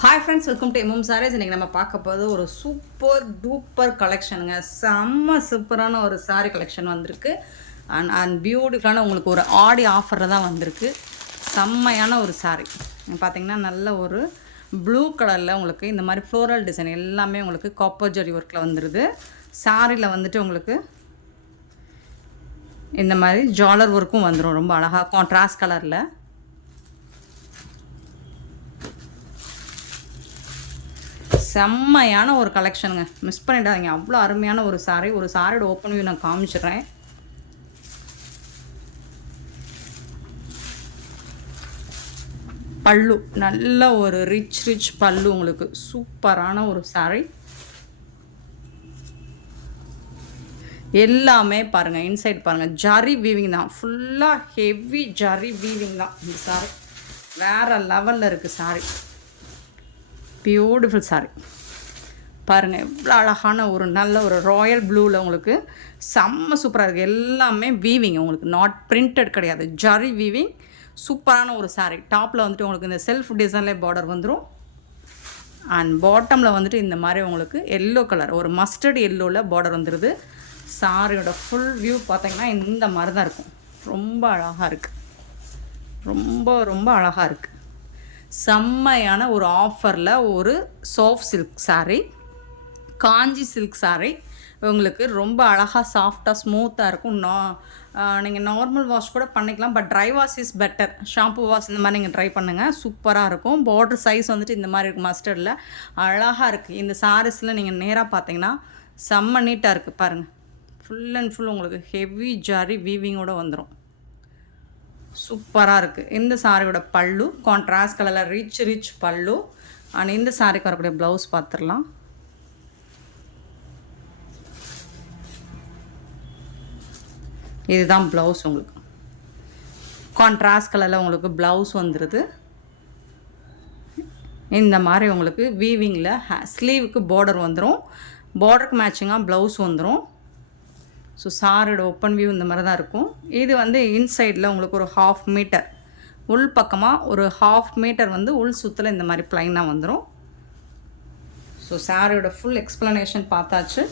Hi friends welcome to MM sarees இன்றைக்கி நம்ம பார்க்க போகிறது ஒரு சூப்பர் டூப்பர் கலெக்ஷனுங்க செம்ம சூப்பரான ஒரு சாரீ கலெக்ஷன் வந்திருக்கு. அண்ட் அண்ட் பியூட்டிஃபுல்லான உங்களுக்கு ஒரு ஆடி ஆஃபரில் தான் வந்திருக்கு. செம்மையான ஒரு சாரீ பார்த்தீங்கன்னா நல்ல ஒரு ப்ளூ கலரில் உங்களுக்கு இந்த மாதிரி ஃப்ளோரல் டிசைன் எல்லாமே உங்களுக்கு காப்பர் ஜரி ஒர்க்கில் வந்துடுது சாரியில் வந்துட்டு உங்களுக்கு இந்த மாதிரி ஜாலர் ஒர்க்கும் வந்துடும் ரொம்ப அழகாக கான்ட்ராஸ்ட் கலரில் செம்மையான ஒரு கலெக்ஷனுங்க மிஸ் பண்ணிடாதீங்க. அவ்வளோ அருமையான ஒரு சாரி ஒரு சாரியோட ஓப்பன் வியூ நான் காமிச்சிடுறேன். பல்லு. நல்ல ஒரு ரிச் ரிச் பல்லு உங்களுக்கு. சூப்பரான ஒரு சாரி எல்லாமே பாருங்கள் இன்சைட் பாருங்கள் ஜரி வீவிங் தான். ஃபுல்லாக ஹெவி ஜரி வீவிங் தான் இந்த சாரி வேறு லெவலில் இருக்குது சாரி பியூட்டிஃபுல் சாரி பாருங்கள் எவ்வளோ அழகான ஒரு நல்ல ஒரு ராயல் ப்ளூவில் உங்களுக்கு செம்ம சூப்பராக இருக்குது எல்லாமே வீவிங் உங்களுக்கு. நாட் பிரிண்டட் கிடையாது. ஜரி வீவிங் சூப்பரான ஒரு சாரீ டாப்பில் வந்துட்டு உங்களுக்கு இந்த செல்ஃப் டிசைனில் பார்டர் வந்துடும் அண்ட் பாட்டமில் வந்துட்டு இந்த மாதிரி உங்களுக்கு எல்லோ கலர் ஒரு மஸ்டர்ட் எல்லோவில் பார்டர் வந்துடுது சாரியோட ஃபுல் வியூ பார்த்தீங்கன்னா இந்த மாதிரி தான் இருக்கும். ரொம்ப அழகாக இருக்குது ரொம்ப ரொம்ப அழகாக இருக்குது செம்மையான ஒரு ஆஃபரில் ஒரு soft silk saree Kanchi silk saree உங்களுக்கு ரொம்ப அழகாக சாஃப்டாக ஸ்மூத்தாக இருக்கும். நா நீங்கள் நார்மல் வாஷ் கூட பண்ணிக்கலாம் but dry wash is better shampoo wash இந்த மாதிரி நீங்கள் ட்ரை பண்ணுங்கள் சூப்பராக இருக்கும். பார்டர் சைஸ் வந்துட்டு இந்த மாதிரி இருக்கும் மஸ்டர்டில் அழகாக இருக்குது இந்த சாரீஸில் நீங்கள் நேராக பார்த்தீங்கன்னா செம்ம நீட்டாக இருக்குது பாருங்கள் ஃபுல் அண்ட் ஃபுல் உங்களுக்கு ஹெவி ஜாரி வீவிங்கோடு வந்துடும் சூப்பராக இருக்குது இந்த சாரியோட பல்லு கான்ட்ராஸ்ட் கலரில் ரிச் ரிச் பல்லு. அண்ட் இந்த சாரிக்கு வரக்கூடிய ப்ளவுஸ் பார்த்துடலாம் இதுதான் ப்ளவுஸ் உங்களுக்கு. கான்ட்ராஸ்ட் கலரில் உங்களுக்கு ப்ளவுஸ் வந்துடுது இந்த மாதிரி உங்களுக்கு வீவிங்கில் ஸ்லீவுக்கு பார்டர் வந்துடும் பார்டருக்கு மேட்சிங்காக ப்ளவுஸ் வந்துடும் ஸோ சாரோட ஓப்பன் வியூ இந்த மாதிரி தான் இருக்கும். இது வந்து இன்சைடில் உங்களுக்கு ஒரு ஹாஃப் மீட்டர் உள் பக்கமாக ஒரு ஹாஃப் மீட்டர் வந்து உள் சுற்றில் இந்த மாதிரி ப்ளைனாக வந்துடும் ஸோ சாரியோட ஃபுல் எக்ஸ்ப்ளனேஷன் பார்த்தாச்சு.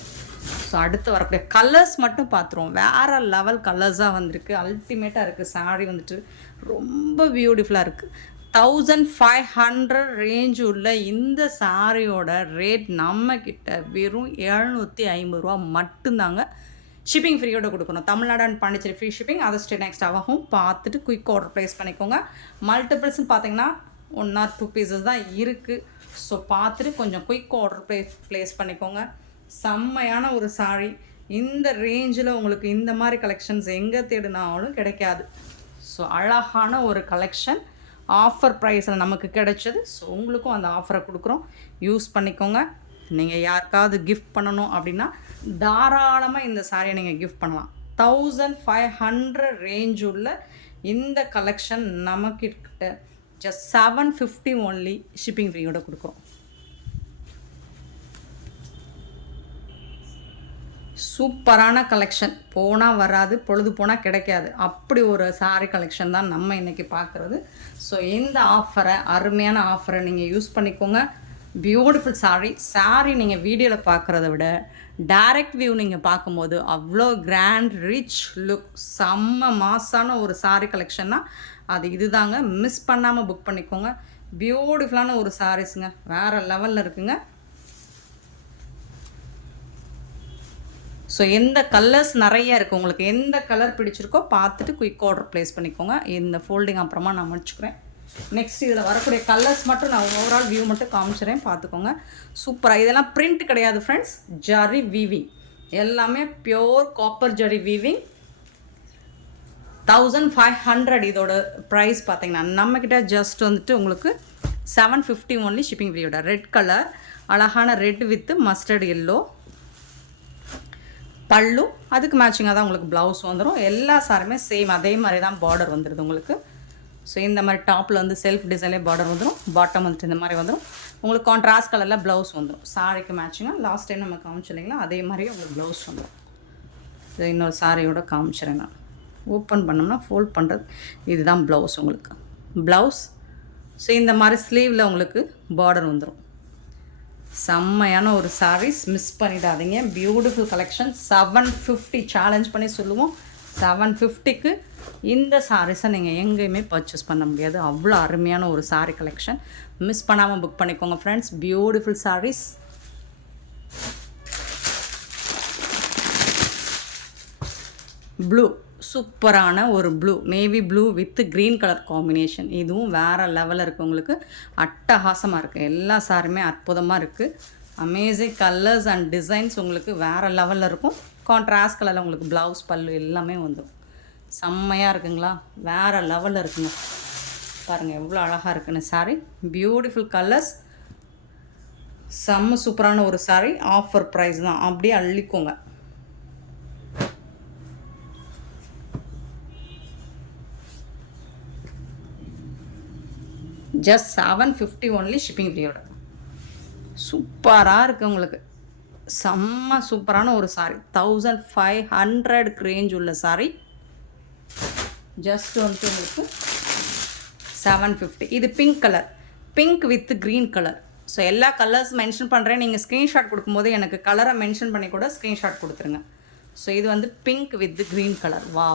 ஸோ அடுத்து வரக்கூடிய கலர்ஸ் மட்டும் பார்த்துருவோம். வேறு லெவல் கலர்ஸாக வந்திருக்கு. அல்டிமேட்டாக இருக்குது சாரி வந்துட்டு ரொம்ப பியூட்டிஃபுல்லாக இருக்குது தௌசண்ட் ஃபைவ் ஹண்ட்ரட் ரேஞ்ச் உள்ள இந்த சாரியோட ரேட் நம்மக்கிட்ட வெறும் எழுநூற்றி ஐம்பது ரூபா மட்டும்தாங்க ஷிப்பிங் ஃப்ரீயோட கொடுக்கணும். Tamil Nadu and Pondicherry free shipping அதை ஸ்டே நெக்ஸ்ட் ஆகும் பார்த்துட்டு குயிக் ஆர்டர் ப்ளேஸ் பண்ணிக்கோங்க. மல்டிபிள்ஸ்னு பார்த்தீங்கன்னா ஒன் ஆர் டூ பீசஸ் தான் இருக்குது ஸோ பார்த்துட்டு கொஞ்சம் குயிக் ஆர்டர் ப்ளேஸ் ப்ளேஸ் பண்ணிக்கோங்க. செம்மையான ஒரு சாரி இந்த ரேஞ்சில் உங்களுக்கு இந்த மாதிரி கலெக்ஷன்ஸ் எங்கே தேடினாலும் கிடைக்காது. ஸோ அழகான ஒரு கலெக்ஷன் ஆஃபர் ப்ரைஸில் நமக்கு கிடைச்சது. ஸோ உங்களுக்கும் அந்த ஆஃபரை கொடுக்குறோம். யூஸ் பண்ணிக்கோங்க. நீங்கள் யாருக்காவது கிஃப்ட் பண்ணணும் அப்படின்னா தாராளமாக இந்த சாரியை நீங்கள் கிஃப்ட் பண்ணலாம். தௌசண்ட் ஃபைவ் ஹண்ட்ரட் ரேஞ்ச் உள்ள இந்த collection நமக்கிட்ட just seven fifty only shipping ஃப்ரீயோட கொடுக்குறோம் சூப்பரான கலெக்ஷன் போனால் வராது பொழுது போனால் கிடைக்காது. அப்படி ஒரு சாரி கலெக்ஷன் தான் நம்ம இன்றைக்கி பார்க்குறது. ஸோ இந்த ஆஃபரை அருமையான ஆஃபரை நீங்கள் யூஸ் பண்ணிக்கோங்க. பியூட்டிஃபுல் சாரி சாரி நீங்கள் வீடியோவில் பார்க்குறத விட டைரக்ட் வியூ நீங்கள் பார்க்கும்போது அவ்வளோ கிராண்ட் ரிச் லுக் செம்ம மாசான ஒரு சாரி கலெக்ஷன்னா அது இதுதாங்க. மிஸ் பண்ணாமல் புக் பண்ணிக்கோங்க. பியூட்டிஃபுல்லான ஒரு சாரீஸுங்க வேறு லெவலில் இருக்குங்க. ஸோ எந்த கலர்ஸ் நிறைய இருக்குது உங்களுக்கு எந்த கலர் பிடிச்சிருக்கோ பார்த்துட்டு குயிக் ஆர்டர் ப்ளேஸ் பண்ணிக்கோங்க. இந்த ஃபோல்டிங் அப்புறமா நான் முடிச்சுக்கிறேன். நெக்ஸ்ட் இதில் வரக்கூடிய கலர்ஸ் மட்டும் நான் ஓவரால் வியூ மட்டும் காமிச்சிடுறேன் பார்த்துக்கோங்க சூப்பராக இதெல்லாம் பிரிண்ட் கிடையாது ஃப்ரெண்ட்ஸ் ஜரி வீவிங் எல்லாமே pure copper zari weaving thousand five hundred இதோட ப்ரைஸ் பார்த்தீங்கன்னா நம்மக்கிட்ட ஜஸ்ட் வந்துட்டு உங்களுக்கு செவன் ஃபிஃப்டி ஒன்லி ஷிப்பிங் ஃப்ரீயோட ரெட் கலர் அழகான red with mustard yellow pallu அதுக்கு மேட்சிங்காக தான் உங்களுக்கு ப்ளவுஸ் வந்துடும் எல்லா சாருமே சேம் அதே மாதிரி தான் பார்டர் வந்துடுது உங்களுக்கு. ஸோ இந்த மாதிரி டாப்பில் வந்து செல்ஃப் டிசைன்லேயே பார்டர் வந்துடும் பாட்டம் வந்துட்டு இந்த மாதிரி வந்துடும் உங்களுக்கு கான்ட்ராஸ்ட் கலரில் ப்ளவுஸ் வந்துடும் சாரிக்கு மேட்சிங்காக லாஸ்ட் டைம் நம்ம காமிச்சிருந்தீங்களா? அதே மாதிரியே உங்களுக்கு ப்ளவுஸ் வந்துடும் இது இன்னொரு சாரியோட காமிச்சிடுங்க நான் ஓப்பன் பண்ணோம்னா ஃபோல்ட் பண்ணுறது இதுதான் ப்ளவுஸ் உங்களுக்கு. ப்ளவுஸ் ஸோ இந்த மாதிரி ஸ்லீவில் உங்களுக்கு பார்டர் வந்துடும் செம்மையான ஒரு சாரீஸ் மிஸ் பண்ணிடாதீங்க. Beautiful collection seven fifty challenge பண்ணி சொல்லுவோம். செவன் ஃபிஃப்டிக்கு இந்த சாரீஸை நீங்கள் எங்கேயுமே பர்ச்சேஸ் பண்ண முடியாது. அவ்வளோ அருமையான ஒரு சாரீ கலெக்ஷன் மிஸ் பண்ணாமல் புக் பண்ணிக்கோங்க ஃப்ரெண்ட்ஸ் பியூட்டிஃபுல் சாரீஸ் ப்ளூ சூப்பரான ஒரு blue navy blue with green colour combination இதுவும் வேறு லெவலில் இருக்குது உங்களுக்கு. அட்டகாசமாக இருக்குது எல்லா சாருமே அற்புதமாக இருக்குது அமேசிங் கலர்ஸ் அண்ட் டிசைன்ஸ் உங்களுக்கு வேறு லெவலில் இருக்கும். கான்ட்ராஸ்ட் கலரில் உங்களுக்கு ப்ளவுஸ் பல்லு எல்லாமே வந்துடும் செம்மையாக இருக்குங்களா? வேறு லெவலில் இருக்குங்க. பாருங்கள் எவ்வளோ அழகாக இருக்குன்னு சாரி பியூட்டிஃபுல் கலர்ஸ் செம்ம சூப்பரான ஒரு சாரி ஆஃபர் ப்ரைஸ் தான். அப்படியே அள்ளிக்கோங்க. Just seven fifty only shipping ஃப்ரீயோட சூப்பராக இருக்குது உங்களுக்கு. செம்ம சூப்பரான ஒரு saree thousand five hundred range உள்ள சாரி ஜஸ்ட் வந்துட்டு உங்களுக்கு செவன் ஃபிஃப்டி இது pink colour pink with green colour so எல்லா கலர்ஸ் மென்ஷன் பண்ணுறேன் நீங்கள் ஸ்க்ரீன்ஷாட் கொடுக்கும்போது எனக்கு கலரை மென்ஷன் பண்ணி கூட ஸ்க்ரீன்ஷாட் கொடுத்துருங்க. ஸோ இது வந்து பிங்க் வித் க்ரீன் கலர் வா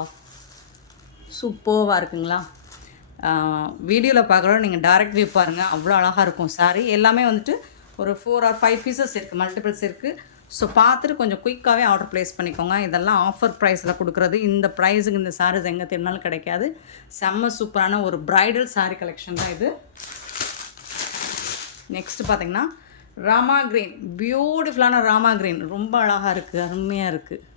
சூப்பர்வாக இருக்குங்களா? வீடியோவில் பார்க்குறோம் நீங்கள் டேரக்ட் வியூ பாருங்கள் அவ்வளோ அழகாக இருக்கும் சாரி எல்லாமே வந்துட்டு ஒரு ஃபோர் ஆர் ஃபைவ் பீசஸ் இருக்குது மல்டிபிள்ஸ் இருக்குது ஸோ பார்த்துட்டு கொஞ்சம் குயிக்காகவே ஆர்டர் ப்ளேஸ் பண்ணிக்கோங்க. இதெல்லாம் ஆஃபர் ப்ரைஸில் கொடுக்குறது. இந்த ப்ரைஸுக்கு இந்த சாரீஸ் எங்கே தேடினாலும் கிடைக்காது. செம்ம சூப்பரான ஒரு ப்ரைடல் சாரீ கலெக்ஷன் தான் இது. நெக்ஸ்ட்டு பார்த்தீங்கன்னா ராமா க்ரீன் பியூட்டிஃபுல்லான ராமா க்ரீன் ரொம்ப அழகாக இருக்குது அருமையாக இருக்குது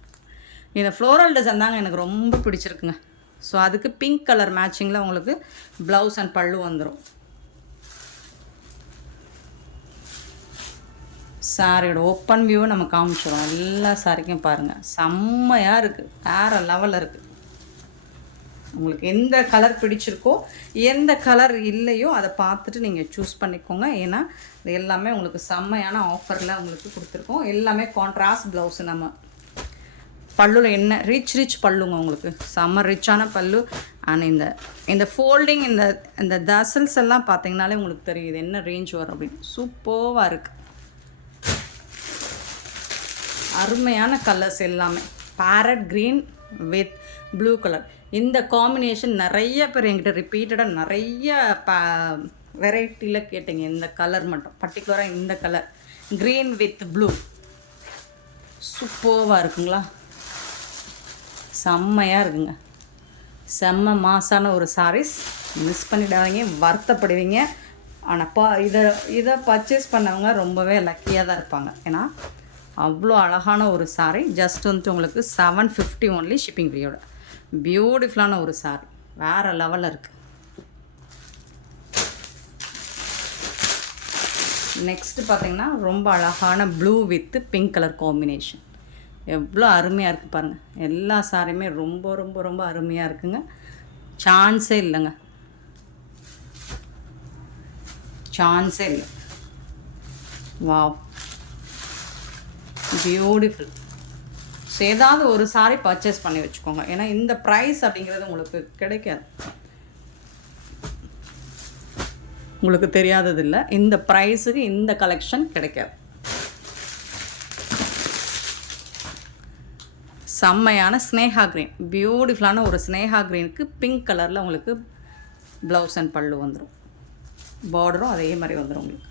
இந்த ஃப்ளோரல் டிசைன் தாங்க எனக்கு ரொம்ப பிடிச்சிருக்குங்க. ஸோ அதுக்கு பிங்க் கலர் மேட்சிங்கில் உங்களுக்கு ப்ளவுஸ் அண்ட் பல்லு வந்துடும் சாரியோட ஓப்பன் வியூவை நம்ம காமிச்சிடும் எல்லா சாரிக்கும் பாருங்கள் செம்மையாக இருக்குது வேறு லெவலில் இருக்குது உங்களுக்கு எந்த கலர் பிடிச்சிருக்கோ எந்த கலர் இல்லையோ அதை பார்த்துட்டு நீங்கள் சூஸ் பண்ணிக்கோங்க. ஏன்னா இது எல்லாமே உங்களுக்கு செம்மையான ஆஃபரில் உங்களுக்கு கொடுத்துருக்கோம். எல்லாமே கான்ட்ராஸ்ட் ப்ளவுஸு நம்ம பல்லுல என்ன ரிச் ரிச் பல்லுங்க உங்களுக்கு. செம்ம ரிச்சான பல்லு. அண்ட் இந்த இந்த ஃபோல்டிங் இந்த இந்த தசல்ஸ் எல்லாம் பார்த்தீங்கனாலே உங்களுக்கு தெரியுது. என்ன ரேஞ்ச் வரும் அப்படின்னு. சூப்பர்வாக இருக்குது அருமையான கலர்ஸ் எல்லாமே. Parrot green with blue colour இந்த காம்பினேஷன் நிறைய பேர் என்கிட்ட ரிப்பீட்டடாக நிறைய ப வெரைட்டியில் கேட்டீங்க. இந்த கலர் மட்டும். பர்டிகுலராக இந்த கலர் க்ரீன் வித் ப்ளூ சூப்பர்வாக இருக்குங்களா? செம்மையாக இருக்குங்க. செம்ம மாசான ஒரு சாரீஸ் மிஸ் பண்ணிடாதீங்க. வருத்தப்படுவீங்க. ஆனால் பா இதை இதை பர்ச்சேஸ் பண்ணவங்க ரொம்பவே லக்கியாக தான் இருப்பாங்க. ஏன்னா அவ்வளோ அழகான ஒரு சாரீ ஜஸ்ட் வந்துட்டு உங்களுக்கு செவன் ஃபிஃப்டி ஒன்லி ஷிப்பிங் ஃப்ரீயோட பியூட்டிஃபுல்லான ஒரு சாரீ வேறு லெவலில் இருக்குது நெக்ஸ்ட்டு பார்த்தீங்கன்னா ரொம்ப அழகான blue with pink colour combination எவ்வளோ அருமையாக இருக்குது பாருங்கள் எல்லா சாரியுமே ரொம்ப ரொம்ப ரொம்ப அருமையாக இருக்குங்க. சான்ஸே இல்லைங்க. சான்ஸே இல்லை. வாவ் பியூட்டிஃபுல் ஸோ ஏதாவது ஒரு சாரி பர்ச்சேஸ் பண்ணி வச்சுக்கோங்க. ஏன்னா இந்த ப்ரைஸ் அப்படிங்கிறது உங்களுக்கு கிடைக்காது. உங்களுக்கு தெரியாதது இல்லை இந்த ப்ரைஸுக்கு இந்த கலெக்ஷன் கிடைக்காது. செம்மையான ஸ்னேகா க்ரீன் பியூட்டிஃபுல்லான ஒரு ஸ்னேகா க்ரீனுக்கு பிங்க் கலரில் உங்களுக்கு ப்ளவுஸ் அண்ட் பல்லு வந்துடும் பார்டரும் அதே மாதிரி வந்துடும் உங்களுக்கு.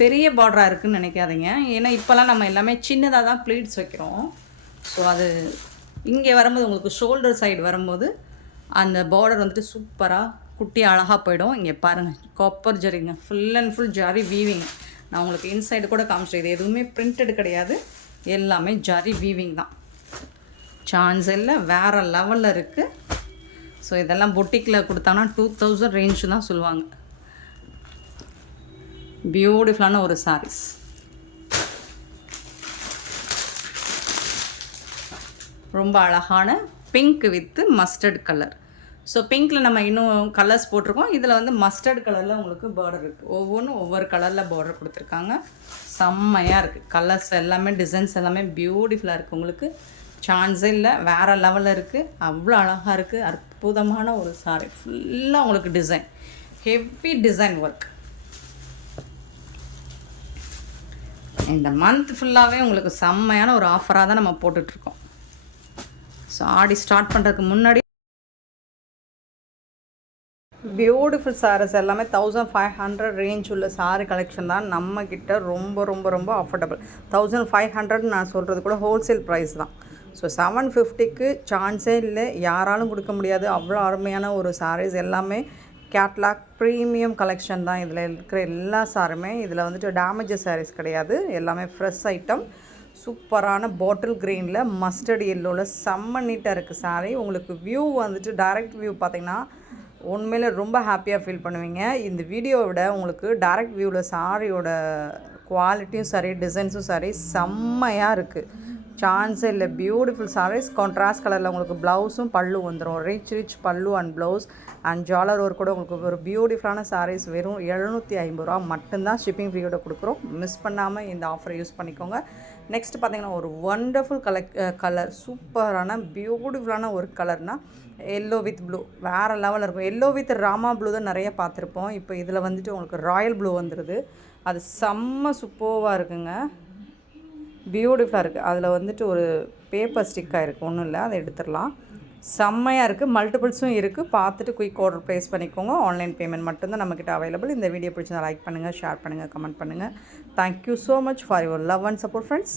பெரிய பார்டராக இருக்குதுன்னு நினைக்காதீங்க. ஏன்னா இப்போல்லாம் நம்ம எல்லாமே சின்னதாக தான் ப்ளீட்ஸ் வைக்கிறோம். ஸோ அது இங்கே வரும்போது உங்களுக்கு ஷோல்டர் சைடு வரும்போது அந்த பார்டர் வந்துட்டு சூப்பராக குட்டி அழகாக போயிடும். இங்கே பாருங்கள் copper ஜரிங்க full and full zari weaving நான் உங்களுக்கு இன்சைடு கூட காமிச்சிட்டேன். இது எதுவுமே பிரிண்டட் கிடையாது. எல்லாமே ஜாரி வீவிங் தான். சான்ஸ் இல்லை வேறு லெவலில் இருக்குது ஸோ இதெல்லாம் பொட்டிக்கில் கொடுத்தாங்கன்னா டூ தௌசண்ட் ரேஞ்சு தான் சொல்லுவாங்க. பியூட்டிஃபுல்லான ஒரு சாரீஸ் ரொம்ப அழகான pink with mustard colour so பிங்க்கில் நம்ம இன்னும் கலர்ஸ் போட்டிருக்கோம். இதில் வந்து மஸ்டர்ட் கலரில் உங்களுக்கு பார்டர் இருக்குது ஒவ்வொன்றும் ஒவ்வொரு கலரில் பார்டர் கொடுத்துருக்காங்க. செம்மையாக இருக்குது கலர்ஸ் எல்லாமே டிசைன்ஸ் எல்லாமே பியூட்டிஃபுல்லாக இருக்குது உங்களுக்கு. சான்ஸே இல்லை. வேறு லெவலில் இருக்குது அவ்வளோ அழகாக இருக்குது அற்புதமான ஒரு சாரி ஃபுல்லாக உங்களுக்கு டிசைன் ஹெவி டிசைன் ஒர்க் இந்த மந்த் ஃபுல்லாகவே உங்களுக்கு செம்மையான ஒரு ஆஃபராக தான் நம்ம போட்டுட்ருக்கோம். ஸோ ஆடி ஸ்டார்ட் பண்ணுறதுக்கு முன்னாடி பியூட்டிஃபுல் சாரீஸ் எல்லாமே தௌசண்ட் ஃபைவ் ஹண்ட்ரட் ரேஞ்ச் உள்ள சாரி கலெக்ஷன் தான் நம்மக்கிட்ட ரொம்ப ரொம்ப ரொம்ப அஃபோர்டபுள் தௌசண்ட் ஃபைவ் ஹண்ட்ரட் நான் சொல்கிறது கூட ஹோல்சேல் ப்ரைஸ் தான். ஸோ செவன் ஃபிஃப்டிக்கு சான்ஸே இல்லை. யாராலும் கொடுக்க முடியாது. அவ்வளோ அருமையான ஒரு சாரீஸ் எல்லாமே கேட்லாக் ப்ரீமியம் கலெக்ஷன் தான் இதில் இருக்கிற எல்லா சாருமே இதில் வந்துட்டு டேமேஜஸ் சாரீஸ் கிடையாது. எல்லாமே ஃப்ரெஷ் ஐட்டம் சூப்பரான பாட்டில் க்ரீனில் மஸ்டர்ட் எல்லோவில் செம்ம நீட்டாக இருக்குது சாரீ உங்களுக்கு வியூ வந்துட்டு டைரக்ட் வியூ பார்த்திங்கன்னா உண்மையில் ரொம்ப ஹாப்பியாக ஃபீல் பண்ணுவீங்க. இந்த வீடியோவை விட உங்களுக்கு டைரக்ட் வியூவில் சாரியோட குவாலிட்டியும் சரி டிசைன்ஸும் சரி செம்மையாக இருக்குது சான்ஸே இல்லை. பியூட்டிஃபுல் சாரீஸ் கான்ட்ராஸ்ட் கலரில் உங்களுக்கு ப்ளவுஸும் பல்லு வந்துடும் rich rich pallu and blouse and ஜாலர் work கூட உங்களுக்கு ஒரு பியூட்டிஃபுல்லான சாரீஸ் வெறும் எழுநூற்றி ஐம்பது ரூபா மட்டும்தான் ஷிப்பிங் ஃப்ரீயோட கொடுக்குறோம். மிஸ் பண்ணாமல் இந்த ஆஃபரை யூஸ் பண்ணிக்கோங்க. நெக்ஸ்ட் பார்த்தீங்கன்னா ஒரு ஒண்டர்ஃபுல் கலெக் கலர் சூப்பரான பியூட்டிஃபுல்லான ஒரு கலர்னால் எல்லோ வித் ப்ளூ வேறு லெவலில் இருக்கும். எல்லோ வித் ராமா ப்ளூ தான் நிறைய பார்த்துருப்போம். இப்போ இதில் வந்துட்டு உங்களுக்கு ராயல் ப்ளூ வந்துடுது அது செம்ம சூப்பர்வாக இருக்குங்க. பியூட்டிஃபுல்லாக இருக்குது அதில் வந்துட்டு ஒரு பேப்பர் ஸ்டிக்காக இருக்குது ஒன்றும் இல்லை அதை எடுத்துடலாம். செம்மையாக இருக்குது மல்டிபிள்ஸும் இருக்குது பார்த்துட்டு குயிக் ஆர்டர் ப்ளேஸ் பண்ணிக்கோங்க. ஆன்லைன் பேமெண்ட் மட்டும்தான் நம்மக்கிட்ட அவைலபிள் இந்த வீடியோ பிடிச்சா லைக் பண்ணுங்கள் ஷேர் பண்ணுங்கள் கமெண்ட் பண்ணுங்கள் thank you so much for your love and support friends